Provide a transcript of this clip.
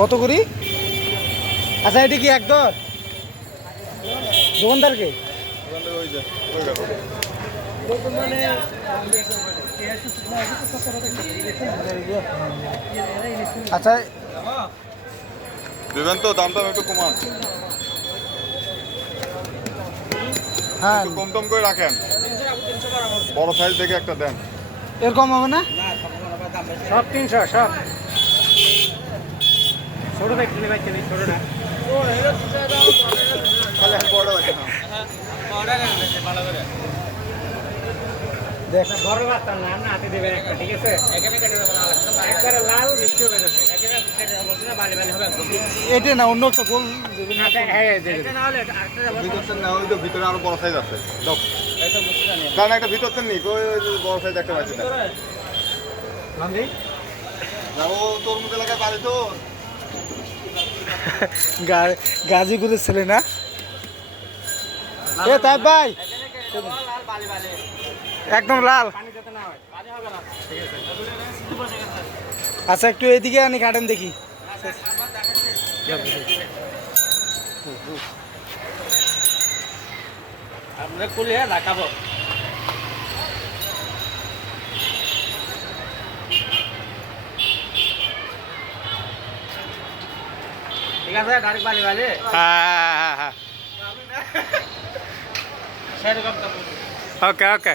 কত করি? আচ্ছা এটা কি একদর দোকানদারকে? আচ্ছা দেবেন তো, দামটা একটু কমান। হ্যাঁ, একটু কম টম করে রাখেন, বড় সাইজ দেখে একটা দেন। এরকম হবে না? সব 300 সব ছোট দেখতে পাচ্ছেন ছোটটা খালি এখন বড় রাখেন না। দেখ বড় বাচ্চা না না হাতে দেবেন একটা, ঠিক আছে? একবারে লাল মিষ্টি হবে যাচ্ছে। এটা না, অন্য একটা গোল দেবেন না? ভিতরটা না, ওই তো ভিতরে আরো বড় সাইজ আছে। দাও। কারণ একটা ভিতরটা নেই, ওই যে বড় সাইজ একটা আছে। যাবো তরমুজ এলাকায় বাড়ি তো। গাজীপুরের ছেলে না? এ তাই ভাই, একদম লাল। আচ্ছা একটু এদিকে আনি, কাটেন দেখি। আমরা খুলে রাখাবো। ঠিক আছে, ডাইরেক্ট বালি বালি হ্যাঁ, সেরকম ওকে ওকে।